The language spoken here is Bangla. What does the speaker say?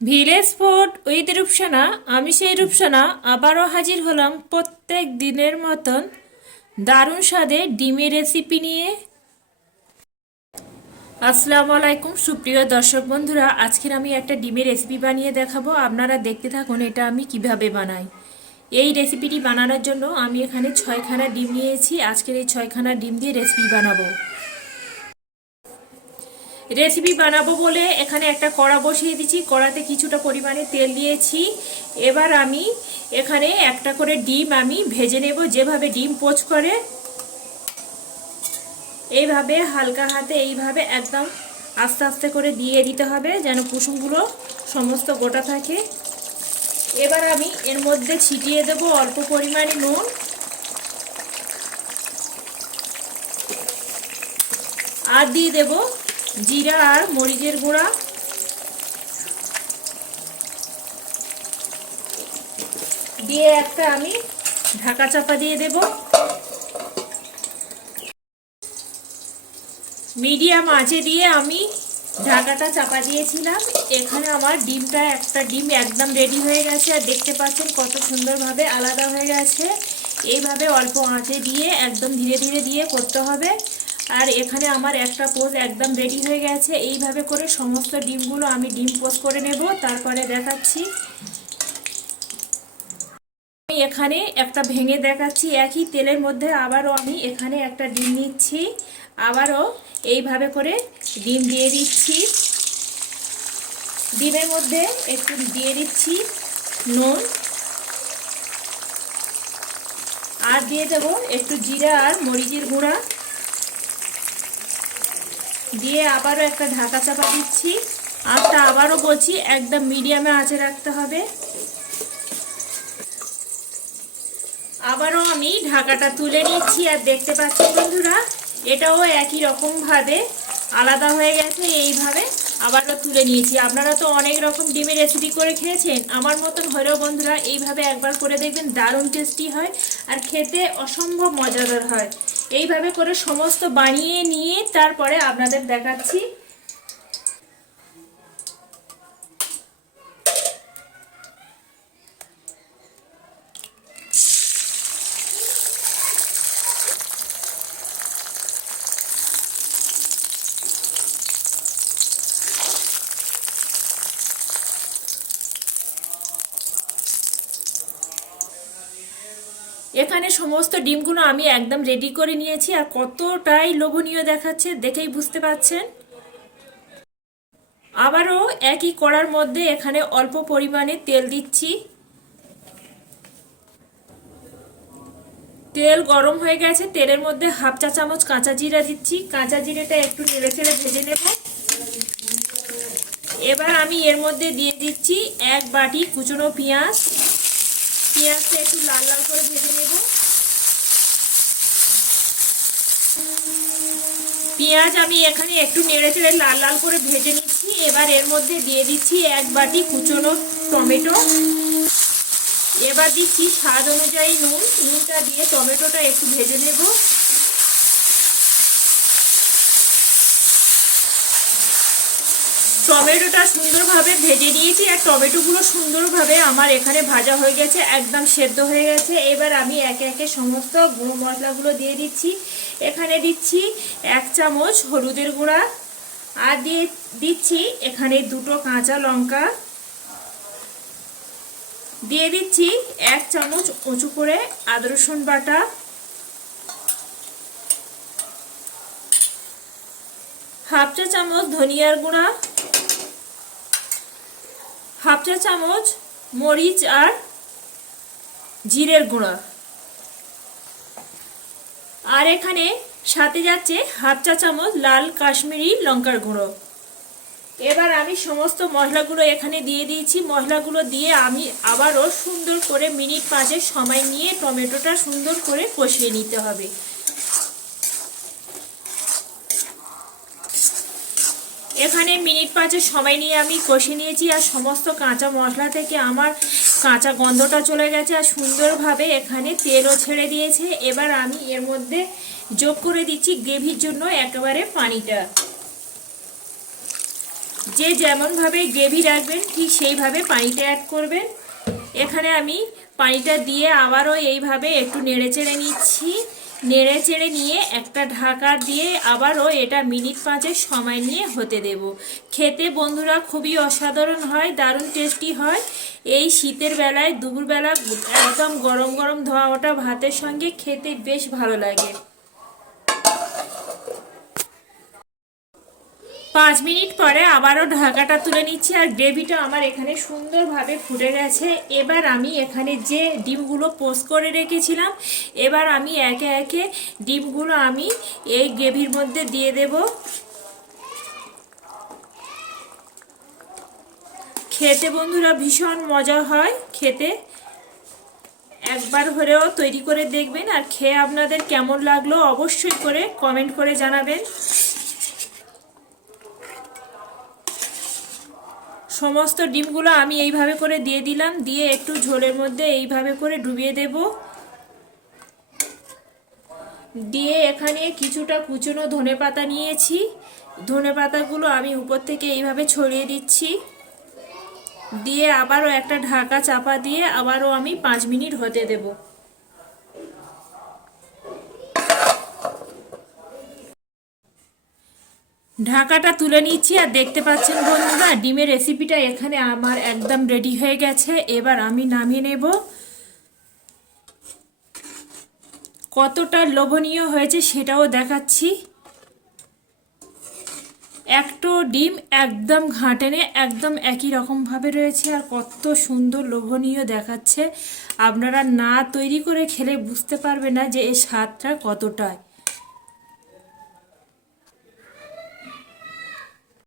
ভিলেজ ফুড উইথ রূপসানা, আমি সেই রূপসানা আবারও হাজির হলাম প্রত্যেক দিনের মতন দারুণ স্বাদে ডিমের রেসিপি নিয়ে। আসসালামু আলাইকুম, সুপ্রিয় দর্শক বন্ধুরা, আজকের আমি একটা ডিমের রেসিপি বানিয়ে দেখাবো। আপনারা দেখতে থাকুন এটা আমি কীভাবে বানাই। এই রেসিপিটি বানানোর জন্য আমি এখানে ছয়খানা ডিম নিয়েছি। আজকের এই ছয়খানা ডিম দিয়ে রেসিপি বানাবো। রেসিপি বানাবো বলে এখানে একটা কড়া বসিয়ে দিচ্ছি। কড়াতে কিছুটা পরিমাণে তেল দিয়েছি। এবার আমি এখানে একটা করে ডিম আমি ভেজে নেব, যেভাবে ডিম পোচ করে। এইভাবে হালকা হাতে এইভাবে একদম আস্তে আস্তে করে দিয়ে দিতে হবে, যেন কুসুমগুলো সমস্ত গোটা থাকে। এবার আমি এর মধ্যে ছিটিয়ে দেব অল্প পরিমাণে নুন। আর দিয়ে দেব জিরা আর মরিচের গুঁড়া। দিয়ে একটা আমি ঢাকা চাপা দিয়ে দেব। মিডিয়াম আঁচে দিয়ে আমি ঢাকাটা চাপা দিয়েছিলাম। এখানে আমার ডিমটা, একটা ডিম একদম রেডি হয়ে গেছে। আর দেখতে পাচ্ছেন কত সুন্দরভাবে আলাদা হয়ে গেছে। এইভাবে অল্প আঁচে দিয়ে একদম ধীরে ধীরে দিয়ে করতে হবে। আর এখানে আমার একটা পোজ একদম রেডি হয়ে গেছে। এইভাবে করে সমস্ত ডিমগুলো আমি ডিম পোজ করে নেব, তারপরে দেখাচ্ছি। আমি এখানে একটা ভেঙে দেখাচ্ছি, একই তেলের মধ্যে আবারও আমি এখানে একটা ডিম নিচ্ছি। আবারও এইভাবে করে ডিম দিয়ে দিচ্ছি। ডিমের মধ্যে একটু দিয়ে দিচ্ছি নুন। আর দিয়ে দেবো একটু জিরা আর মরিচের গুঁড়া। দিয়ে আবারও একটা ঢাকা চাপা দিচ্ছি। আঁচটা আবারও বলছি, একদম মিডিয়ামে আঁচে রাখতে হবে। আবারও আমি ঢাকাটা তুলে নিচ্ছি, আর দেখতে পাচ্ছি বন্ধুরা, এটাও একই রকমভাবে আলাদা হয়ে গেছে, এইভাবে আবারও তুলে নিয়েছি। আপনারা তো অনেক রকম ডিমের রেসিপি করে খেয়েছেন, আমার মতন হলেও বন্ধুরা এইভাবে একবার করে দেখবেন, দারুণ টেস্টি হয়, আর খেতে অসম্ভব মজাদার হয়। এইভাবে করে সমস্ত বানিয়ে নিয়ে তারপরে আপনাদের দেখাচ্ছি। এখানে সমস্ত ডিমগুলো আমি একদম রেডি করে নিয়েছি আর কতটাই লোভনীয় দেখাচ্ছে দেখেই বুঝতে পাচ্ছেন। আবারও একই কড়ার মধ্যে এখানে অল্প পরিমাণে তেল দিচ্ছি। তেল গরম হয়ে গেছে, তেলের মধ্যে হাফ চা চামচ কাঁচা জিরা দিচ্ছি। কাঁচা জিরেটা একটু নেড়ে ছেড়ে ভেজে নেব। এবার আমি এর মধ্যে দিয়ে দিচ্ছি এক বাটি কুচনো পেঁয়াজ। পেঁয়াজটা একটু লাল লাল করে ভেজে নেব। পেঁয়াজ আমি এখানে একটু নেড়ে চেড়ে লাল লাল করে ভেজে নিচ্ছি। এবার এর মধ্যে দিয়ে দিচ্ছি এক বাটি কুচনো টমেটো। এবার দিচ্ছি স্বাদ অনুযায়ী নুন। নুনটা দিয়ে টমেটোটা একটু ভেজে নেব। টমেটোটা সুন্দরভাবে ভেজে নিয়েছি আর টমেটোগুলো সুন্দরভাবে আমার এখানে ভাজা হয়ে গেছে, একদম সেদ্ধ হয়ে গেছে। এবার আমি একে একে সমস্ত গুঁড়ো মশলাগুলো দিয়ে দিচ্ছি। এখানে দিচ্ছি এক চামচ হলুদের গুঁড়া আর দিয়ে দিচ্ছি এখানে দুটো কাঁচা লঙ্কা। দিয়ে দিচ্ছি এক চামচ উঁচু করে আদা রসুন বাটা। হাফ চা চামচ ধনিয়ার গুঁড়া। হাফ চা চামচ, মরিচ আর জিরের গুঁড়া। আর এখানে সাথে যাচ্ছে হাফ চা চামচ লাল কাশ্মীরি লঙ্কার গুঁড়ো। এবার আমি সমস্ত মশলাগুলো এখানে দিয়ে দিয়েছি। মশলাগুলো দিয়ে আমি আবারও সুন্দর করে মিনিট পাঁচের সময় নিয়ে টমেটোটা সুন্দর করে কষিয়ে নিতে হবে। এখানে মিনিট পাঁচের সময় নিয়ে আমি কষে নিয়েছি আর সমস্ত কাঁচা মশলা থেকে আমার কাঁচা গন্ধটা চলে গেছে আর সুন্দরভাবে এখানে তেলও ছেড়ে দিয়েছে। এবার আমি এর মধ্যে যোগ করে দিচ্ছি গ্রেভির জন্য একেবারে পানিটা। যে যেমনভাবে গ্রেভি রাখবেন, ঠিক সেইভাবে পানিটা অ্যাড করবেন। এখানে আমি পানিটা দিয়ে আবারও এইভাবে একটু নেড়ে চেড়ে নিচ্ছি। নেড়ে চেড়ে নিয়ে একটা ঢাকা দিয়ে আবারও এটা মিনিট পাঁচের সময় নিয়ে হতে দেব। খেতে বন্ধুরা খুবই অসাধারণ হয়, দারুণ টেস্টি হয়। এই শীতের বেলায় দুপুরবেলা একদম গরম গরম ধোয়া ওটা ভাতের সঙ্গে খেতে বেশ ভালো লাগে। পাঁচ মিনিট পরে আবারও ঢাকাটা তুলে নিচ্ছি আর গ্রেভিটা আমার এখানে সুন্দরভাবে ফুটে গেছে। এবার আমি এখানে যে ডিমগুলো পোস্ট করে রেখেছিলাম, এবার আমি একে একে ডিমগুলো আমি এই গ্রেভির মধ্যে দিয়ে দেব। খেতে বন্ধুরা ভীষণ মজা হয় খেতে। একবার হলেও তৈরি করে দেখবেন আর খেয়ে আপনাদের কেমন লাগল অবশ্যই করে কমেন্ট করে জানাবেন। সমস্ত ডিমগুলো আমি এইভাবে করে দিয়ে দিলাম, দিয়ে একটু ঝোলের মধ্যে এইভাবে করে ডুবিয়ে দেব। দিয়ে এখানে কিছুটা কুচনো ধনে পাতা নিয়েছি। ধনে পাতাগুলো আমি উপর থেকে এইভাবে ছড়িয়ে দিচ্ছি। দিয়ে আবারও একটা ঢাকা চাপা দিয়ে আবারও আমি পাঁচ মিনিট হতে দেবো। ঢাকাটা তুলে নিচ্ছি আর দেখতে পাচ্ছেন বন্ধুরা, ডিমের রেসিপিটা এখানে আমার একদম রেডি হয়ে গেছে। এবার আমি নামিয়ে নেব। কতটা লোভনীয় হয়েছে সেটাও দেখাচ্ছি। একটো ডিম একদম ঘাটেনে একদম একই রকমভাবে রয়েছে আর কত সুন্দর লোভনীয় দেখাচ্ছে। আপনারা না তৈরি করে খেলে বুঝতে পারবে না যে এই স্বাদটা কতটায়।